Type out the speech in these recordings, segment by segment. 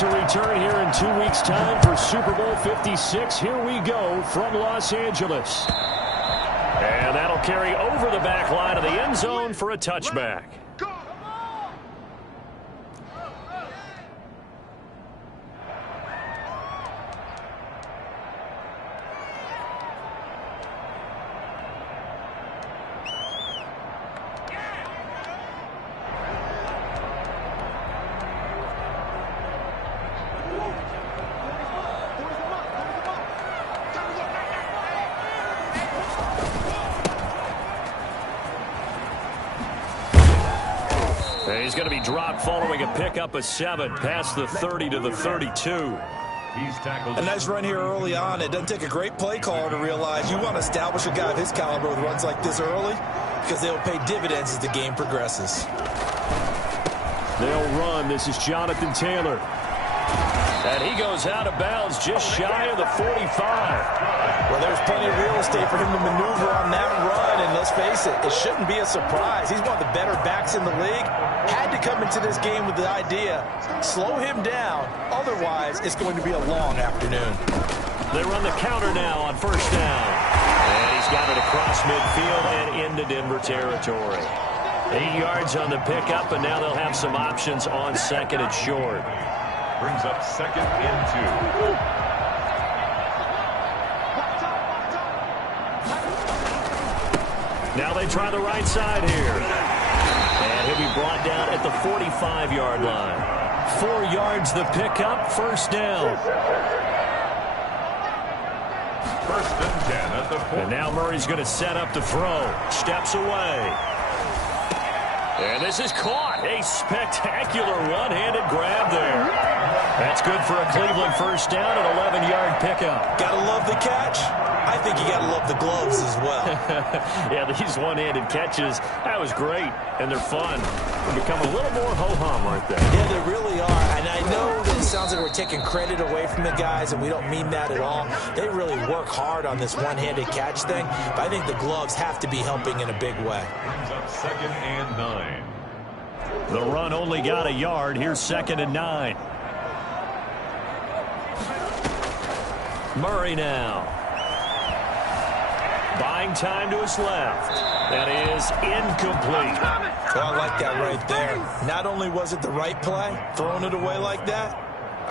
to return here in 2 weeks' time for Super Bowl 56. Here we go from Los Angeles. And that'll carry over the back line of the end zone for a touchback. He's going to be dropped following a pickup of 7 past the 30 to the 32. A nice run here early on. It doesn't take a great play caller to realize you want to establish a guy of his caliber with runs like this early because they'll pay dividends as the game progresses. They'll run. This is Jonathan Taylor. And he goes out of bounds just shy of the 45. Well, there's plenty of real estate for him to maneuver on that run, and let's face it, it shouldn't be a surprise. He's one of the better backs in the league. Had to come into this game with the idea, slow him down, otherwise it's going to be a long afternoon. They run the counter now on first down. And he's got it across midfield and into Denver territory. 8 yards on the pickup, and now they'll have some options on second and short. Brings up second and 2. Now they try the right side here. And he'll be brought down at the 45-yard line. 4 yards the pickup, first down. First and 10 at the 40. And now Murray's going to set up to throw. Steps away. And this is caught. A spectacular one-handed grab there. That's good for a Cleveland first down, an 11-yard pickup. Gotta love the catch. I think you gotta love the gloves as well. Yeah, these one-handed catches, that was great, and they're fun. They become a little more ho-hum right there. Yeah, they really are, and I know that it sounds like we're taking credit away from the guys, and we don't mean that at all. They really work hard on this one-handed catch thing, but I think the gloves have to be helping in a big way. Brings up second and 9. The run only got a yard. Here's second and 9. Murray now. Buying time to his left. That is incomplete. Well, I like that right there. Not only was it the right play, throwing it away like that,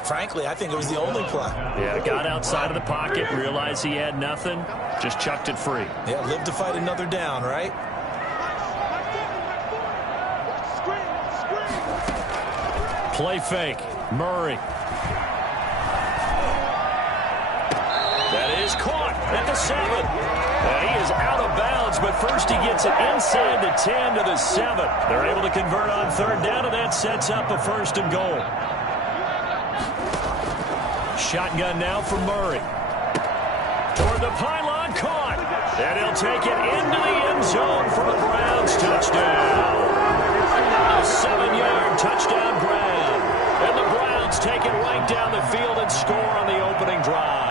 frankly, I think it was the only play. Yeah, got outside of the pocket, realized he had nothing, just chucked it free. Yeah, live to fight another down, right? Play fake. Murray. That is caught at the 7. He is out of bounds, but first he gets it inside the 10 to the 7. They're able to convert on third down, and that sets up a first and goal. Shotgun now for Murray. Toward the pylon, caught. And he'll take it into the end zone for a Browns touchdown. A 7-yard touchdown grab. And the Browns take it right down the field and score on the opening drive.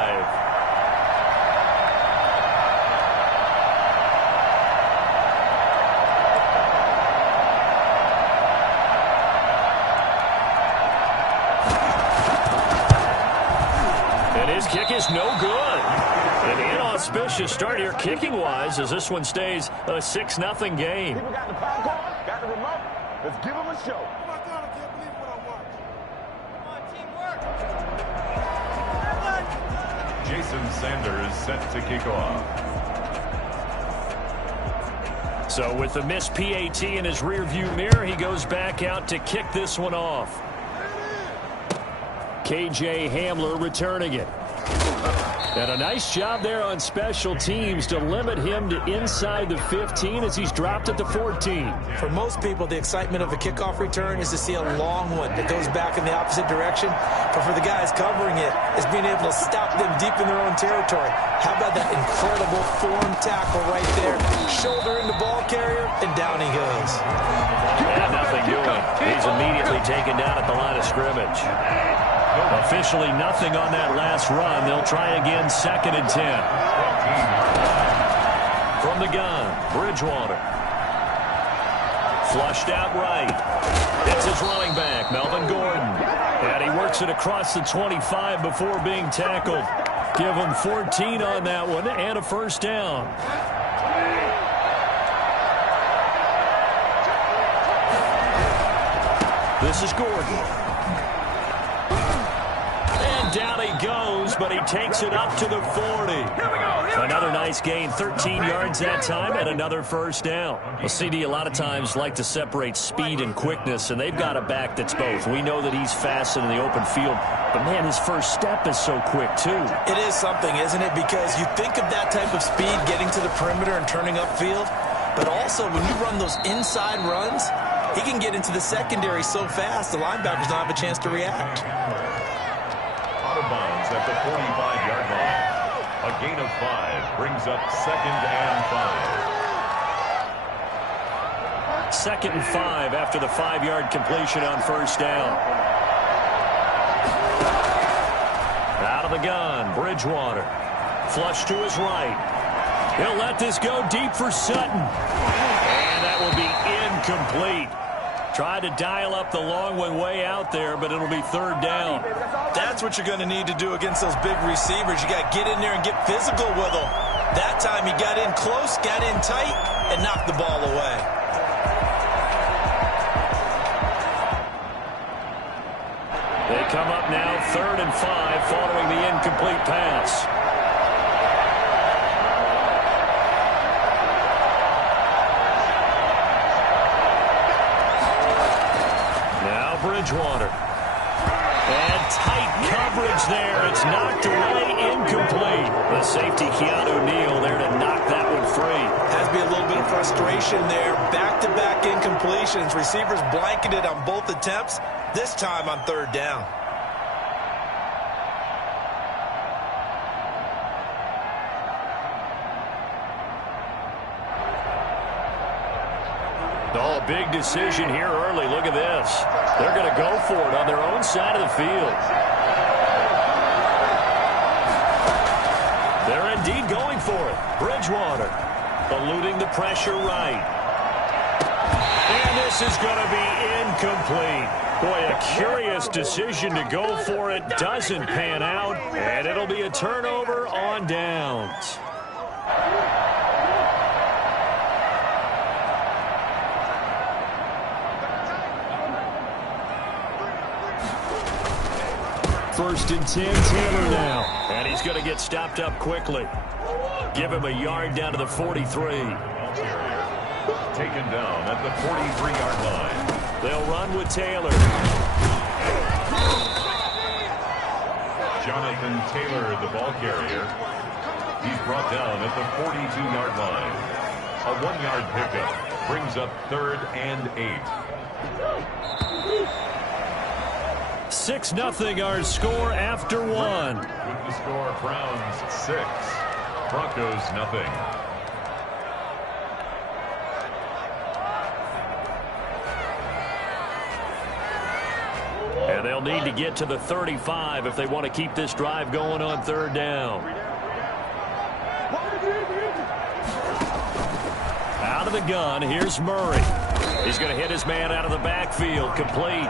And his kick is no good. An inauspicious start here kicking-wise as this one stays a 6-0 game. People got the popcorn, got the remote. Let's give them a show. Oh my God, I can't believe what I watched. Come on, teamwork. Jason Sanders set to kick off. So with the missed PAT in his rearview mirror, he goes back out to kick this one off. KJ Hamler returning it. And a nice job there on special teams to limit him to inside the 15 as he's dropped at the 14. For most people, the excitement of a kickoff return is to see a long one that goes back in the opposite direction. But for the guys covering it, it's being able to stop them deep in their own territory. How about that incredible form tackle right there? Shoulder in the ball carrier, and down he goes. Yeah, nothing doing. He's immediately taken down at the line of scrimmage. Officially nothing on that last run. They'll try again, second and 10. From the gun, Bridgewater. Flushed out right. It's his running back, Melvin Gordon. And he works it across the 25 before being tackled. Give him 14 on that one and a first down. This is Gordon. And down he goes, but he takes it up to the 40. Another nice gain, 13 yards that time, and another first down. Well, CD, a lot of times like to separate speed and quickness, and they've got a back that's both. We know that he's fast in the open field, but, man, his first step is so quick, too. It is something, isn't it? Because you think of that type of speed getting to the perimeter and turning upfield, but also when you run those inside runs, he can get into the secondary so fast the linebackers don't have a chance to react. Out of bounds at the 45-yard line. A gain of 5 brings up 2nd and 5. 2nd and 5 after the 5-yard completion on first down. Out of the gun, Bridgewater. Flush to his right. He'll let this go deep for Sutton. And that will be incomplete. Tried to dial up the long one way out there, but it'll be 3rd down. That's what you're going to need to do against those big receivers. You got to get in there and get physical with them. That time he got in close, got in tight, and knocked the ball away. They come up now 3rd and 5 following the incomplete pass. Bridgewater. And tight coverage there. It's knocked away, incomplete. The safety, Keanu Neal, there to knock that one free. Has to be a little bit of frustration there. Back-to-back incompletions. Receivers blanketed on both attempts, this time on 3rd down. Oh, big decision here early. Look at this. They're going to go for it on their own side of the field. They're indeed going for it. Bridgewater eluding the pressure right. And this is going to be incomplete. Boy, a curious decision to go for it. Doesn't pan out. And it'll be a turnover on downs. First and 10, Taylor now. And he's going to get stopped up quickly. Give him a yard down to the 43. Taken down at the 43-yard line. They'll run with Taylor. Jonathan Taylor, the ball carrier. He's brought down at the 42-yard line. A 1-yard pickup brings up 3rd and 8. 6-0 our score after 1. With the score, Browns 6, Broncos nothing. And they'll need to get to the 35 if they want to keep this drive going on 3rd down. Out of the gun, here's Murray. He's going to hit his man out of the backfield, complete.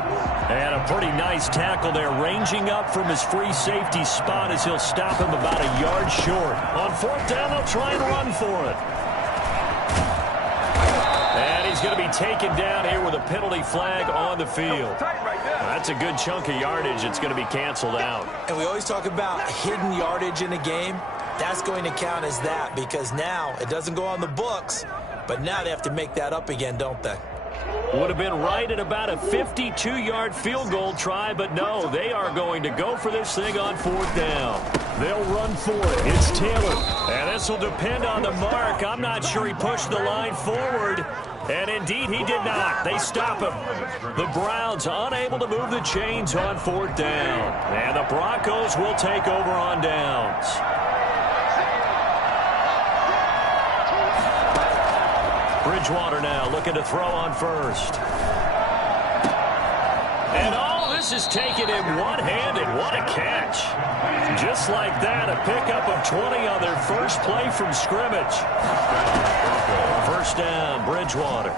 And a pretty nice tackle there, ranging up from his free safety spot as he'll stop him about a yard short. On 4th down, they'll try and run for it. And he's going to be taken down here with a penalty flag on the field. That's a good chunk of yardage. It's going to be canceled out. And we always talk about hidden yardage in a game. That's going to count as that because now it doesn't go on the books, but now they have to make that up again, don't they? Would have been right at about a 52-yard field goal try, but no, they are going to go for this thing on 4th down. They'll run for it. It's Taylor. And this will depend on the mark. I'm not sure he pushed the line forward. And indeed, he did not. They stop him. The Browns unable to move the chains on 4th down. And the Broncos will take over on downs. Bridgewater now looking to throw on first. And all this is taken in one-handed. What a catch. Just like that, a pickup of 20 on their first play from scrimmage. First down, Bridgewater.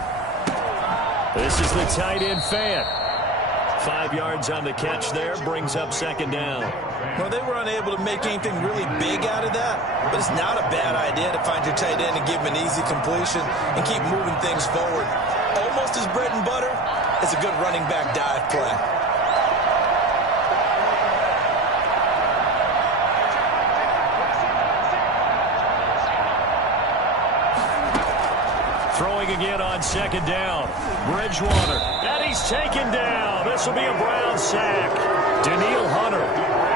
This is the tight end, Fant. 5 yards on the catch there, brings up second down. Well, they were unable to make anything really big out of that, but it's not a bad idea to find your tight end and give him an easy completion and keep moving things forward. Almost his bread and butter is a good running back dive play. Throwing again on second down. Bridgewater. And he's taken down. This will be a Brown sack. Danielle Hunter.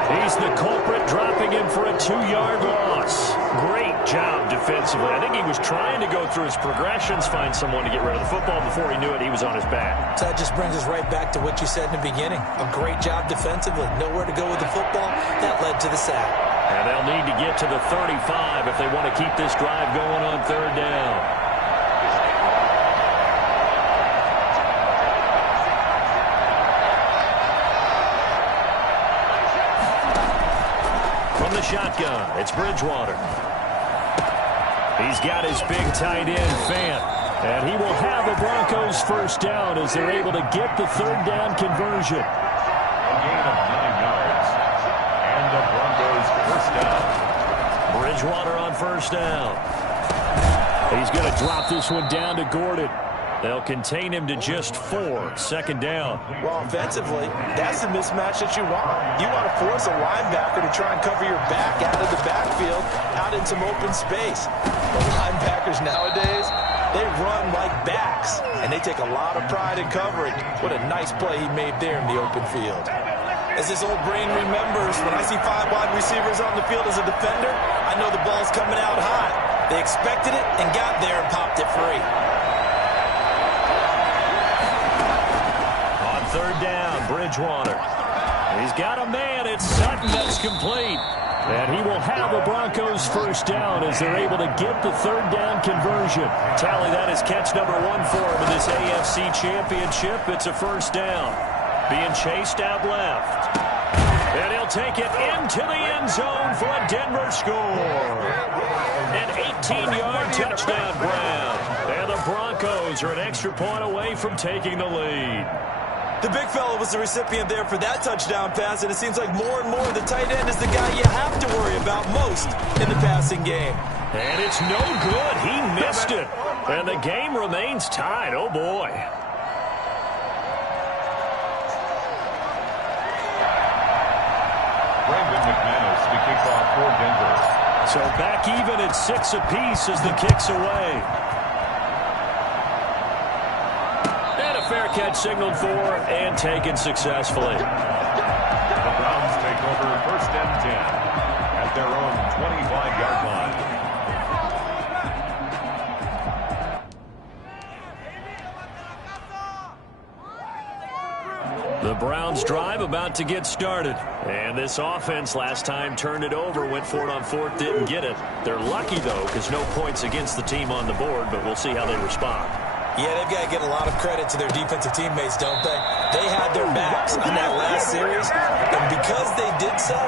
He's the culprit, dropping him for a 2-yard loss. Great job defensively. I think he was trying to go through his progressions, find someone to get rid of the football. Before he knew it, he was on his back. So that just brings us right back to what you said in the beginning. A great job defensively. Nowhere to go with the football. That led to the sack. And they'll need to get to the 35 if they want to keep this drive going on third down. The shotgun. It's Bridgewater. He's got his big tight end, Fant. And he will have the Broncos first down as they're able to get the third down conversion. A gain of 9 yards. And the Broncos first down. Bridgewater on first down. He's going to drop this one down to Gordon. They'll contain him to just 4. Second down. Well, offensively, that's the mismatch that you want. You want to force a linebacker to try and cover your back out of the backfield, out in some open space. The linebackers nowadays, they run like backs, and they take a lot of pride in covering. What a nice play he made there in the open field. As this old brain remembers, when I see 5 wide receivers on the field as a defender, I know the ball's coming out high. They expected it and got there and popped it free. Third down, Bridgewater. He's got a man. It's Sutton. That's complete. And he will have the Broncos first down as they're able to get the third down conversion. Tally, that is catch number 1 for him in this AFC Championship. It's a first down. Being chased out left. And he'll take it into the end zone for a Denver score. An 18-yard touchdown Brown. And the Broncos are an extra point away from taking the lead. The big fella was the recipient there for that touchdown pass, and it seems like more and more the tight end is the guy you have to worry about most in the passing game. And it's no good. He missed it. And the game remains tied. Oh, boy. Brandon McManus to kick off for Denver. So back even at 6 apiece as the kick's away. Fair catch signaled for and taken successfully. The Browns take over first and 10 at their own 25-yard line. The Browns drive about to get started. And this offense last time turned it over, went for it on 4th, didn't get it. They're lucky, though, because no points against the team on the board, but we'll see how they respond. Yeah, they've got to get a lot of credit to their defensive teammates, don't they? They had their backs on that last series, and because they did so,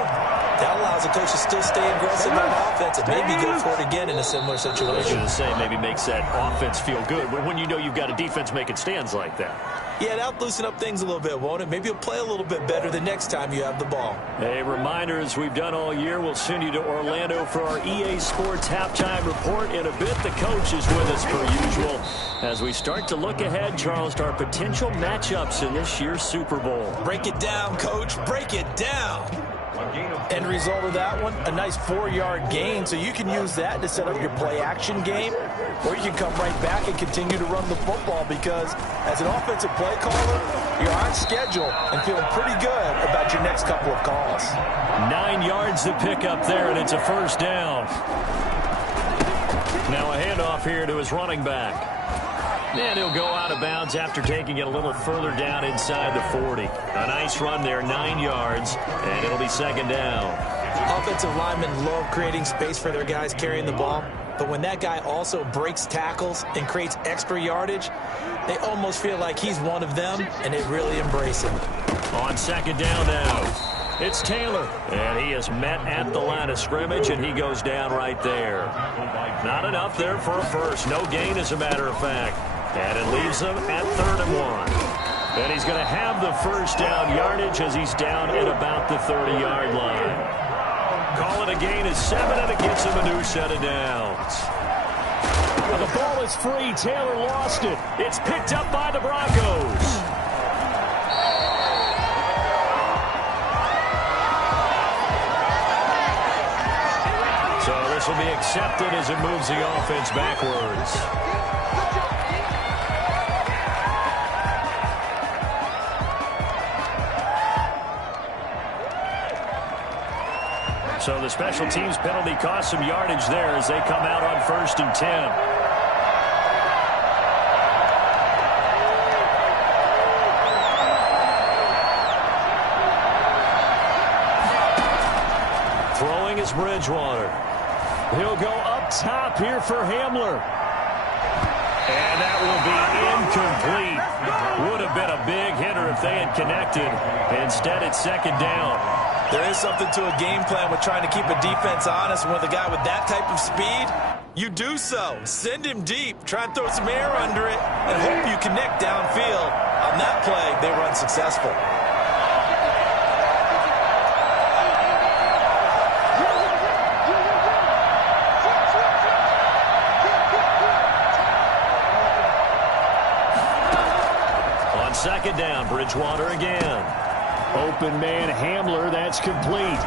that allows the coach to still stay aggressive on offense and maybe go for it again in a similar situation. I was going to say, maybe makes that offense feel good, but when you know you've got a defense making stands like that. Yeah, that'll loosen up things a little bit, won't it? Maybe you'll play a little bit better the next time you have the ball. A reminder, as we've done all year, we'll send you to Orlando for our EA Sports halftime report. In a bit, the coach is with us per usual as we start to look ahead, Charles, to our potential matchups in this year's Super Bowl. Break it down, Coach. Break it down. End result of that one, a nice 4-yard gain, so you can use that to set up your play-action game, or you can come right back and continue to run the football because as an offensive play caller, you're on schedule and feeling pretty good about your next couple of calls. 9 yards to pick up there, and it's a first down. Now a handoff here to his running back. And he'll go out of bounds after taking it a little further down inside the 40. A nice run there, 9 yards, and it'll be second down. Offensive linemen love creating space for their guys carrying the ball, but when that guy also breaks tackles and creates extra yardage, they almost feel like he's one of them, and they really embrace him. On second down now, it's Taylor, and he is met at the line of scrimmage, and he goes down right there. Not enough there for a first. No gain, as a matter of fact. And it leaves them at 3rd and 1. And he's going to have the first down yardage as he's down at about the 30-yard line. Call it a gain of 7, and it gets him a new set of downs. Well, the ball is free. Taylor lost it. It's picked up by the Broncos. So this will be accepted as it moves the offense backwards. So the special teams penalty cost some yardage there as they come out on 1st and 10. Throwing is Bridgewater. He'll go up top here for Hamler. And that will be incomplete. Would have been a big hitter if they had connected. Instead, it's 2nd down. There is something to a game plan with trying to keep a defense honest. With a guy with that type of speed, you do so. Send him deep. Try and throw some air under it and hope you connect downfield. On that play, they were unsuccessful. On 2nd down, Bridgewater again. Open man Hamler, that's complete.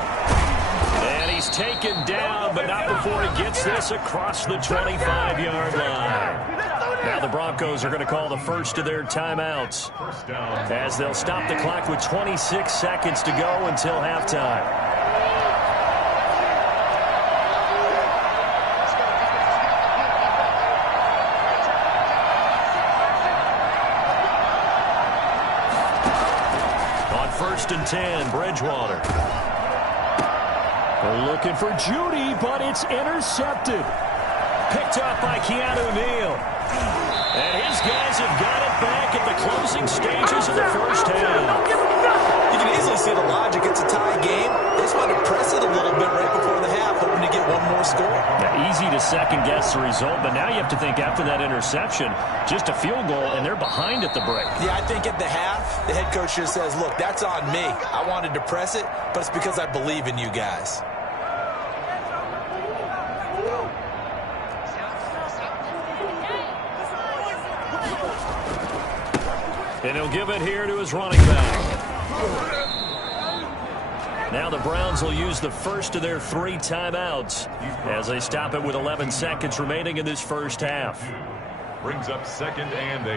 And he's taken down, but not before he gets this across the 25-yard line. Now the Broncos are going to call the first of their timeouts as they'll stop the clock with 26 seconds to go until halftime. First and 10, Bridgewater. They're looking for Judy, but it's intercepted. Picked up by Keanu Neal. And his guys have got it back at the closing stages of the first half. You can easily see the logic. It's a tie game. They just want to press it a little bit right before the half, hoping to get one more score. Yeah, easy to second-guess the result, but now you have to think after that interception, just a field goal, and they're behind at the break. Yeah, I think at the half, the head coach just says, look, that's on me. I wanted to press it, but it's because I believe in you guys. And he'll give it here to his running back. Now the Browns will use the first of their 3 timeouts as they stop it with 11 seconds remaining in this first half. Brings up 2nd and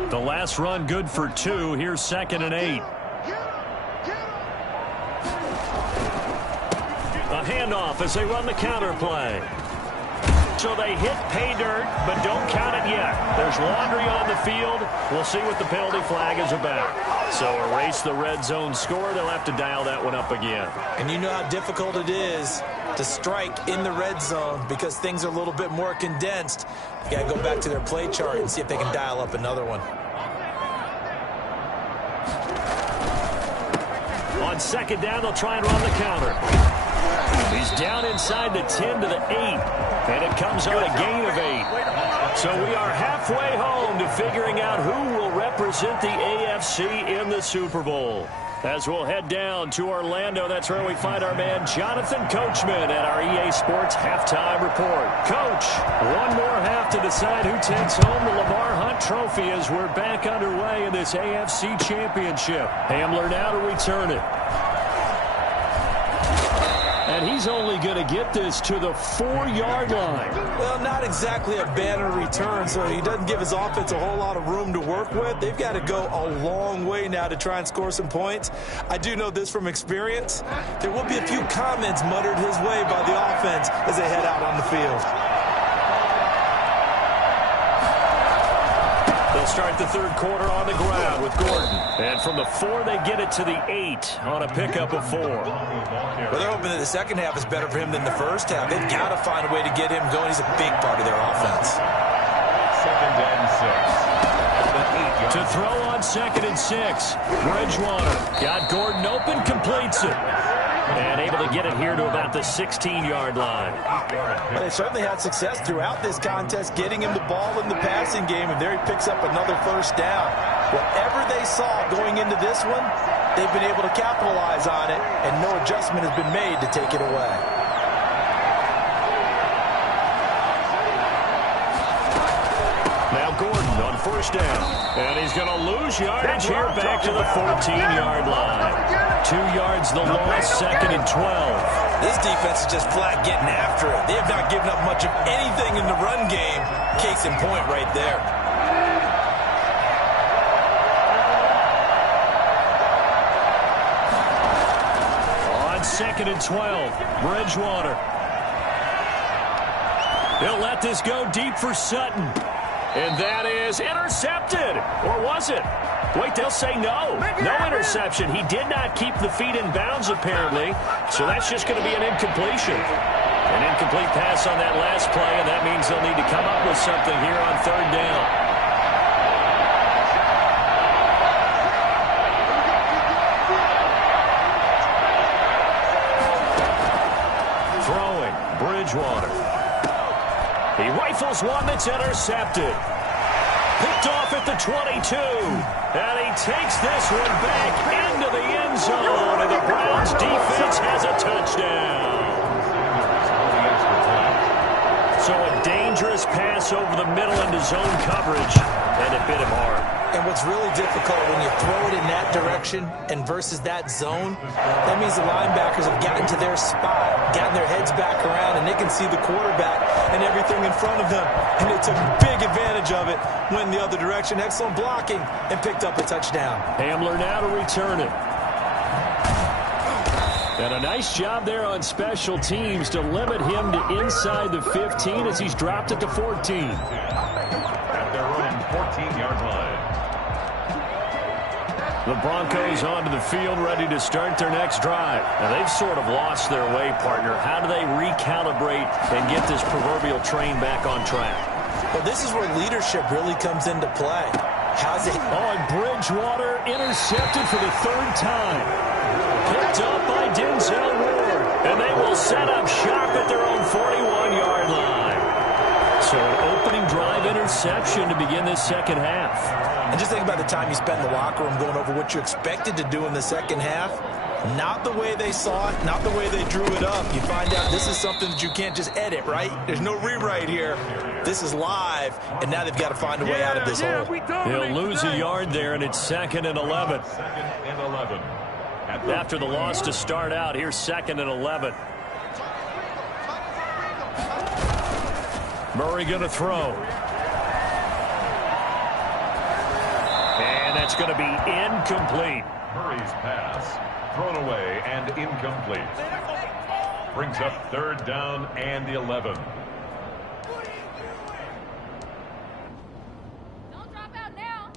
8. The last run good for 2. Here's 2nd and 8. A handoff as they run the counter play. So they hit pay dirt, but don't count it yet. There's laundry on the field. We'll see what the penalty flag is about. So erase the red zone score. They'll have to dial that one up again. And you know how difficult it is to strike in the red zone because things are a little bit more condensed. You got to go back to their play chart and see if they can dial up another one. On 2nd down, they'll try and run the counter. He's down inside the 10 to the 8, and it comes on a gain of 8. So we are halfway home to figuring out who will represent the AFC in the Super Bowl. As we'll head down to Orlando, that's where we find our man Jonathan Coachman at our EA Sports Halftime Report. Coach, one more half to decide who takes home the Lamar Hunt Trophy as we're back underway in this AFC Championship. Hamler now to return it. And he's only going to get this to the 4-yard line. Well, not exactly a banner return, so he doesn't give his offense a whole lot of room to work with. They've got to go a long way now to try and score some points. I do know this from experience. There will be a few comments muttered his way by the offense as they head out on the field. They'll start the 3rd quarter on the ground with Gordon. And from the 4, they get it to the 8 on a pickup of 4. Well, they're hoping that the second half is better for him than the first half. They've got to find a way to get him going. He's a big part of their offense. 2nd and 6. To throw on 2nd and 6. Bridgewater got Gordon open, completes it. And able to get it here to about the 16-yard line. Well, they certainly had success throughout this contest getting him the ball in the passing game, and there he picks up another first down. Whatever they saw going into this one, they've been able to capitalize on it, and no adjustment has been made to take it away. Now Gordon on first down. And he's going to lose yardage here back to the 14-yard line. 2 yards the loss, 2nd and 12. This defense is just flat getting after it. They have not given up much of anything in the run game. Case in point right there. On 2nd and 12, Bridgewater. He'll let this go deep for Sutton. And that is intercepted. Or was it? Wait, they'll say no. No interception. He did not keep the feet in bounds, apparently. So that's just going to be an incompletion. An incomplete pass on that last play, and that means they'll need to come up with something here on 3rd down. Throwing, Bridgewater. He rifles one that's intercepted. Picked off at the 22. And he takes this one back into the end zone. And the Browns defense has a touchdown. So a dangerous pass over the middle into zone coverage. And it bit him hard. And what's really difficult when you throw it in that direction and versus that zone, that means the linebackers have gotten to their spot, gotten their heads back around, and they can see the quarterback and everything in front of them. And they took big advantage of it, went the other direction, excellent blocking, and picked up a touchdown. Hamler now to return it. And a nice job there on special teams to limit him to inside the 15 as he's dropped it to 14. At their own 14-yard line. The Broncos onto the field, ready to start their next drive. Now, they've sort of lost their way, partner. How do they recalibrate and get this proverbial train back on track? Well, this is where leadership really comes into play. How's it? Oh, and Bridgewater intercepted for the 3rd time. Picked up by Denzel Ward. And they will set up shop at their own 41-yard line. So an opening drive interception to begin this second half. And just think about the time you spent in the locker room going over what you expected to do in the second half. Not the way they saw it, not the way they drew it up. You find out this is something that you can't just edit, right? There's no rewrite here. This is live, and now they've got to find a way out of this hole. He'll lose a yard there, and it's 2nd and 11. 2nd and 11. After the loss to start out, here's 2nd and 11. Murray going to throw. And that's going to be incomplete. Murray's pass thrown away and incomplete. Brings up 3rd down and 11. Don't drop out now.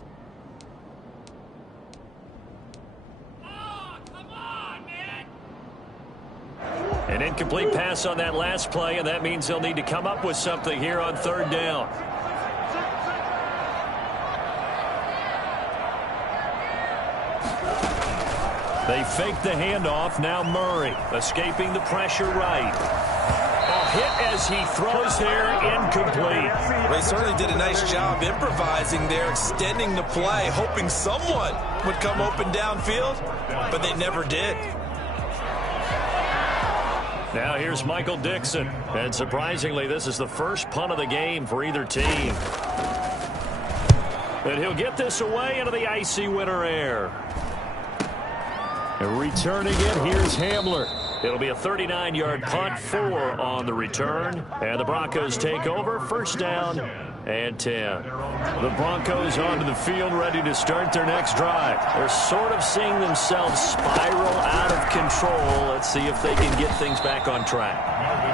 Oh, come on, man. An incomplete pass on that last play, and that means they'll need to come up with something here on 3rd down. They fake the handoff. Now Murray escaping the pressure right. A hit as he throws there, incomplete. They certainly did a nice job improvising there, extending the play, hoping someone would come open downfield, but they never did. Now here's Michael Dixon. And surprisingly, this is the first punt of the game for either team. And he'll get this away into the icy winter air. And returning it, here's Hamler. It'll be a 39-yard punt, 4 on the return. And the Broncos take over, 1st down and 10. The Broncos onto the field, ready to start their next drive. They're sort of seeing themselves spiral out of control. Let's see if they can get things back on track.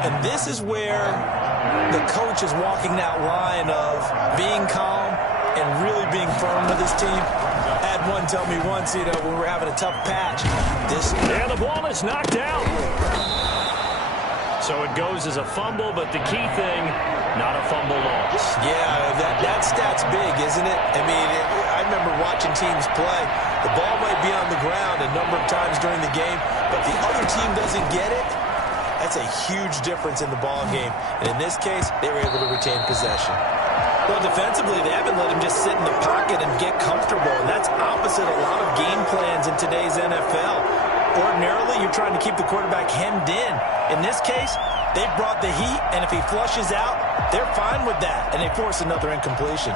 And this is where the coach is walking that line of being calm and really being firm with his team. I had one tell me once, when we were having a tough patch. And the ball is knocked out. So So it goes as a fumble, but the key thing, not a fumble loss. Yeah, that stat's big, isn't it? I mean, I remember watching teams play. The ball might be on the ground a number of times during the game, but the other team doesn't get it. That's a huge difference in the ball game. And in this case, they were able to retain possession. Well, defensively, they haven't let him just sit in the pocket and get comfortable, and that's opposite a lot of game plans in today's NFL. Ordinarily, you're trying to keep the quarterback hemmed in. In this case, they brought the heat, and if he flushes out, they're fine with that, and they force another incompletion.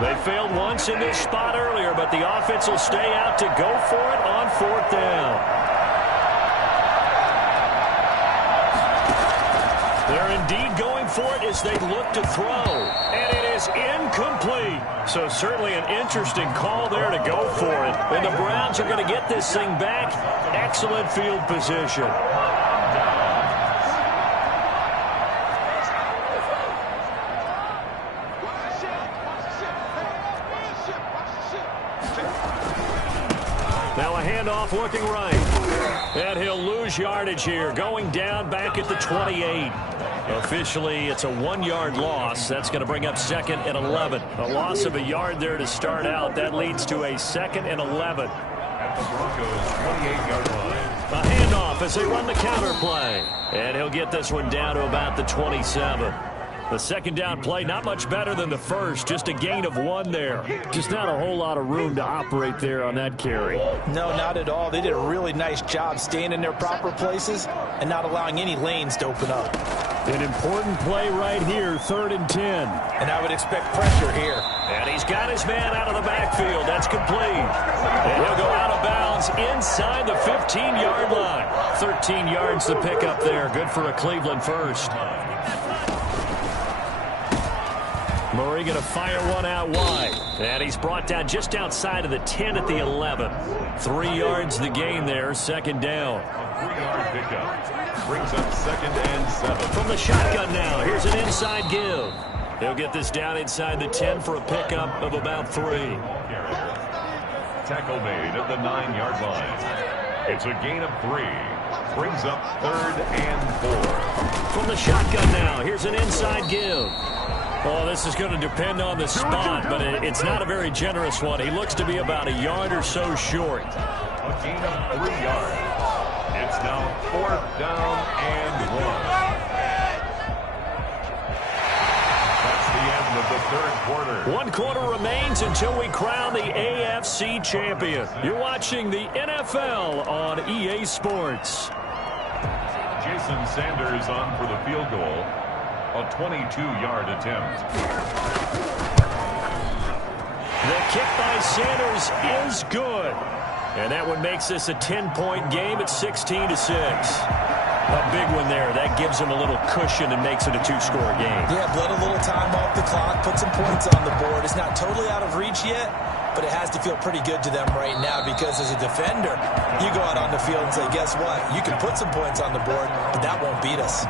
They failed once in this spot earlier, but the offense will stay out to go for it on 4th down. They're indeed going for it as they look to throw. And it is incomplete. So certainly an interesting call there to go for it. And the Browns are going to get this thing back. Excellent field position. Now a handoff looking right. And he'll lose yardage here, going down back at the 28. Officially, it's a 1-yard loss. That's going to bring up 2nd and 11. A loss of a yard there to start out. That leads to a 2nd and 11. At the Broncos' 28-yard line. A handoff as they run the counter play. And he'll get this one down to about the 27. The second down play, not much better than the first. Just a gain of 1 there. Just not a whole lot of room to operate there on that carry. No, not at all. They did a really nice job staying in their proper places and not allowing any lanes to open up. An important play right here, 3rd and 10. And I would expect pressure here. And he's got his man out of the backfield. That's complete. And he'll go out of bounds inside the 15-yard line. 13 yards to pick up there. Good for a Cleveland first. Murray going to fire one out wide. And he's brought down just outside of the 10 at the 11. 3 yards the gain there, 2nd down. 3-yard pickup. Brings up 2nd and 7. From the shotgun now, here's an inside give. He'll get this down inside the 10 for a pickup of about 3. Tackle made at the 9-yard line. It's a gain of 3. Brings up 3rd and 4. From the shotgun now, here's an inside give. Oh, this is going to depend on the spot, but it's not a very generous one. He looks to be about a yard or so short. A gain of 3 yards. It's now 4th down and 1. That's the end of the 3rd quarter. 1 quarter remains until we crown the AFC champion. You're watching the NFL on EA Sports. Jason Sanders on for the field goal. A 22-yard attempt. The kick by Sanders is good. And that one makes this a 10-point game at 16-6. A big one there. That gives them a little cushion and makes it a 2-score game. Yeah, bled a little time off the clock, put some points on the board. It's not totally out of reach yet, but it has to feel pretty good to them right now because as a defender, you go out on the field and say, guess what? You can put some points on the board, but that won't beat us.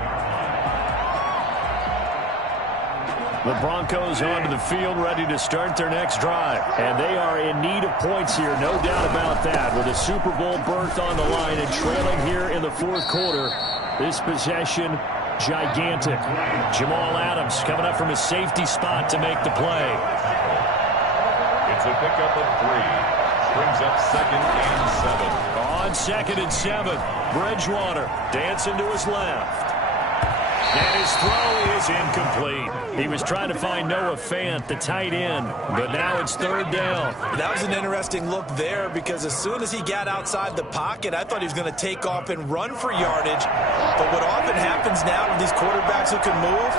The Broncos onto the field, ready to start their next drive. And they are in need of points here, no doubt about that. With a Super Bowl berth on the line and trailing here in the 4th quarter. This possession, gigantic. Jamal Adams coming up from his safety spot to make the play. It's a pickup of 3. Brings up 2nd and 7. On 2nd and 7, Bridgewater dancing to his left. And his throw is incomplete. He was trying to find Noah Fant, the tight end, but now it's 3rd down. That was an interesting look there because as soon as he got outside the pocket, I thought he was going to take off and run for yardage. But what often happens now with these quarterbacks who can move,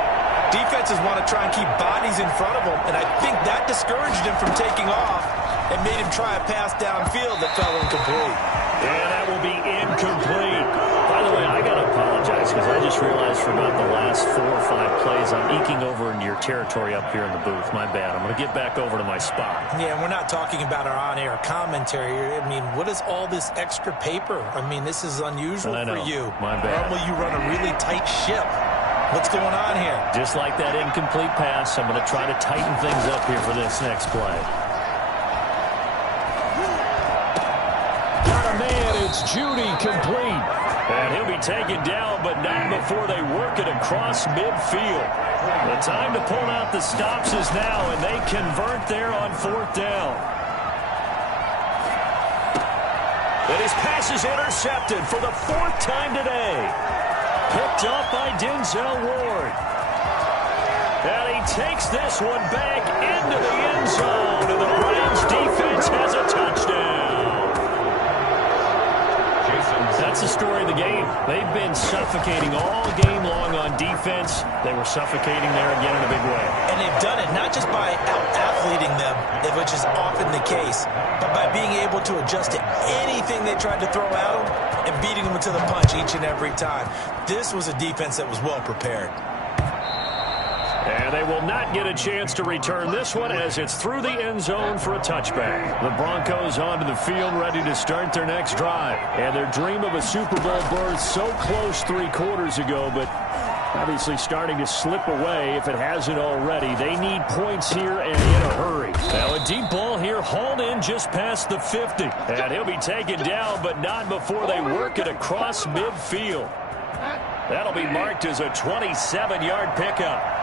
defenses want to try and keep bodies in front of them, and I think that discouraged him from taking off and made him try a pass downfield that fell incomplete. And that will be incomplete. By the way, I got to apologize because I just just realized for about the last 4 or 5 plays, I'm eking over into your territory up here in the booth. My bad. I'm going to get back over to my spot. Yeah, we're not talking about our on-air commentary. I mean, what is all this extra paper? I mean, this is unusual for you. My bad. Normally you run a really tight ship. What's going on here? Just like that incomplete pass, I'm going to try to tighten things up here for this next play. Got a man. It's Judy complete. And he'll be taken down, but not before they work it across midfield. The time to pull out the stops is now, and they convert there on 4th down. And his pass is intercepted for the 4th time today. Picked up by Denzel Ward. And he takes this one back into the end zone, and the Browns defense has a touchdown. That's the story of the game. They've been suffocating all game long on defense. They were suffocating there again in a big way. And they've done it not just by out-athleting them, which is often the case, but by being able to adjust to anything they tried to throw at them and beating them to the punch each and every time. This was a defense that was well prepared. And they will not get a chance to return this one as it's through the end zone for a touchback. The Broncos onto the field ready to start their next drive. And their dream of a Super Bowl berth so close 3 quarters ago, but obviously starting to slip away if it hasn't already. They need points here and in a hurry. Now a deep ball here hauled in just past the 50. And he'll be taken down, but not before they work it across midfield. That'll be marked as a 27-yard pickup.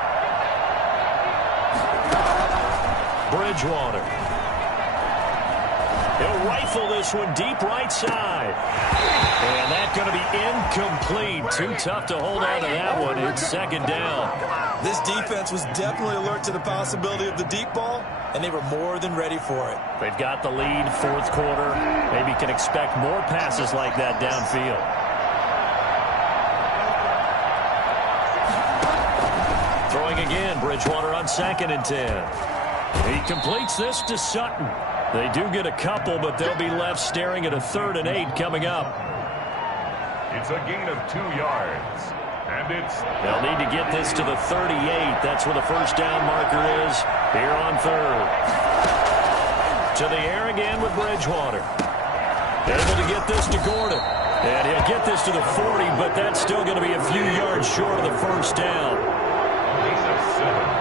Bridgewater. He'll rifle this one deep right side. And that's going to be incomplete. Too tough to hold on to that one. It's 2nd down. This defense was definitely alert to the possibility of the deep ball, and they were more than ready for it. They've got the lead, 4th quarter. Maybe can expect more passes like that downfield. Throwing again, Bridgewater on 2nd and 10. He completes this to Sutton. They do get a couple, but they'll be left staring at a 3rd and 8 coming up. It's a gain of 2 yards. And it's... They'll need to get this to the 38. That's where the 1st down marker is here on 3rd. To the air again with Bridgewater. Able to get this to Gordon. And he'll get this to the 40, but that's still going to be a few yards short of the 1st down. He's a 7.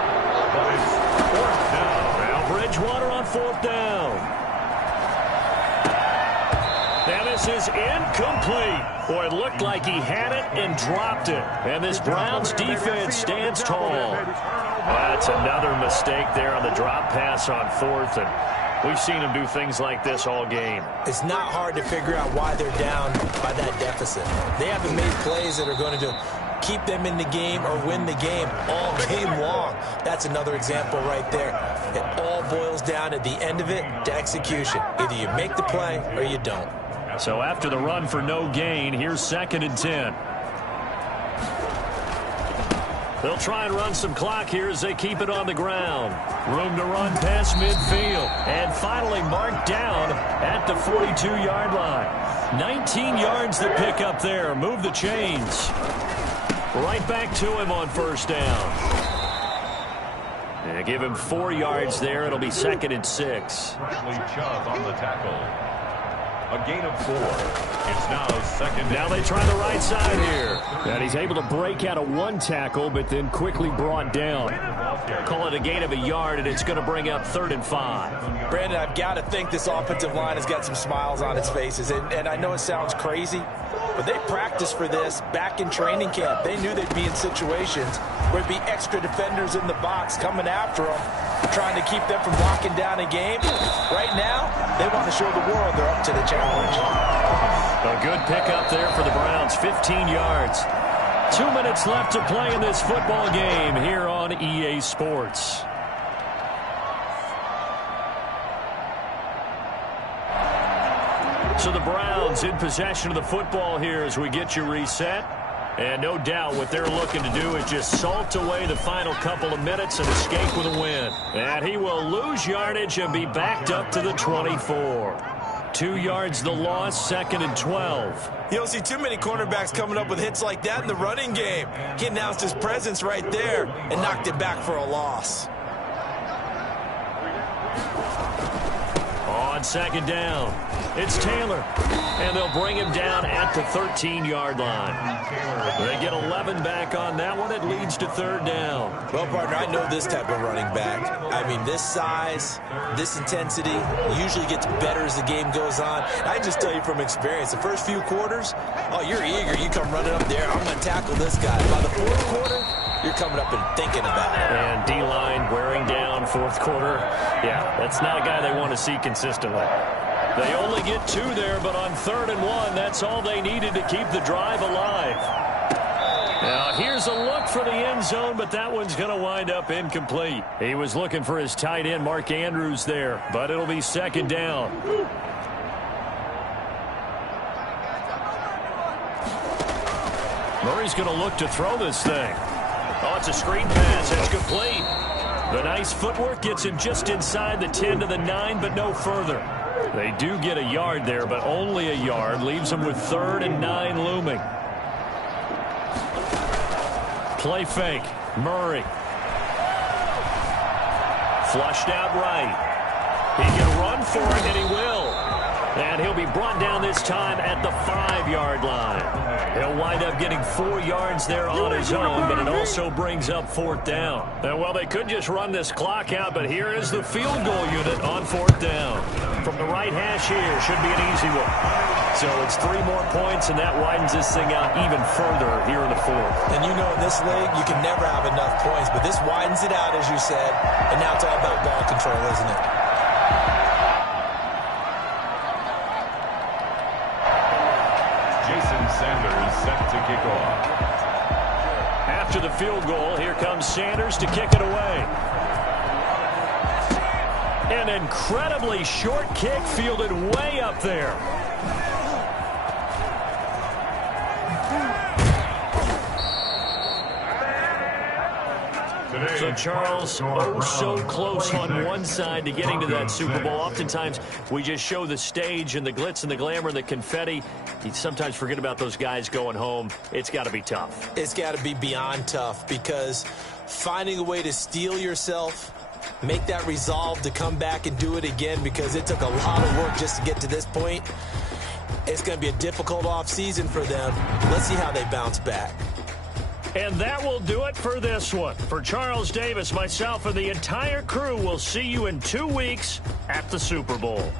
But it's 4th down. Now Bridgewater on 4th down. And this is incomplete. Boy, it looked like he had it and dropped it. And this Browns defense stands tall. That's another mistake there on the drop pass on 4th. And we've seen him do things like this all game. It's not hard to figure out why they're down by that deficit. They haven't made plays that are going to keep them in the game or win the game all game long. That's another example right there. It all boils down at the end of it to execution. Either you make the play or you don't. So after the run for no gain, here's 2nd and 10. They'll try and run some clock here as they keep it on the ground. Room to run past midfield. And finally marked down at the 42-yard line. 19 yards to pick up there. Move the chains. Right back to him on 1st down. And give him 4 yards there. It'll be 2nd and 6. Bradley Chubb on the tackle. A gain of 4. It's now 2nd down. Now they try the right side here. And he's able to break out of 1 tackle, but then quickly brought down. Call it a gain of a yard, and it's going to bring up 3rd and 5. Brandon, I've got to think this offensive line has got some smiles on its faces. And I know it sounds crazy, but they practiced for this back in training camp. They knew they'd be in situations where there'd be extra defenders in the box coming after them, trying to keep them from locking down a game. Right now, they want to show the world they're up to the challenge. A good pickup there for the Browns, 15 yards. 2 minutes left to play in this football game here on EA Sports. So the Browns in possession of the football here as we get you reset. And no doubt what they're looking to do is just salt away the final couple of minutes and escape with a win. And he will lose yardage and be backed up to the 24. 2 yards the loss, 2nd and 12. You don't see too many cornerbacks coming up with hits like that in the running game. He announced his presence right there and knocked it back for a loss. On 2nd down, it's Taylor, and they'll bring him down at the 13-yard line. They get 11 back on that one. It leads to 3rd down. Well, partner, I know this type of running back. I mean, this size, this intensity usually gets better as the game goes on. I just tell you from experience, the first few quarters, oh, you're eager. You come running up there. I'm going to tackle this guy. By the 4th quarter, you're coming up and thinking about it. And D-line wearing down 4th quarter. Yeah, that's not a guy they want to see consistently. They only get 2 there, but on 3rd and 1, that's all they needed to keep the drive alive. Now, here's a look for the end zone, but that one's going to wind up incomplete. He was looking for his tight end, Mark Andrews, there, but it'll be 2nd down. Murray's going to look to throw this thing. Oh, it's a screen pass. It's complete. The nice footwork gets him just inside the 10 to the 9, but no further. They do get a yard there, but only a yard. Leaves them with 3rd and 9 looming. Play fake. Murray. Flushed out right. He can run for it, and he will. And he'll be brought down this time at the 5-yard line. He'll wind up getting 4 yards there on his own, but it also brings up 4th down. And, well, they could just run this clock out, but here is the field goal unit on 4th down. From the right hash here, should be an easy one. So it's 3 more points, and that widens this thing out even further here in the 4th. And you know, in this league, you can never have enough points, but this widens it out, as you said, and now it's all about ball control, isn't it? Sanders set to kick off. After the field goal, here comes Sanders to kick it away. An incredibly short kick fielded way up there. So, Charles, oh, so close on one side to getting to that Super Bowl. Oftentimes, we just show the stage and the glitz and the glamour and the confetti. You sometimes forget about those guys going home. It's got to be tough. It's got to be beyond tough, because finding a way to steel yourself, make that resolve to come back and do it again, because it took a lot of work just to get to this point. It's going to be a difficult offseason for them. Let's see how they bounce back. And that will do it for this one. For Charles Davis, myself, and the entire crew, we'll see you in 2 weeks at the Super Bowl.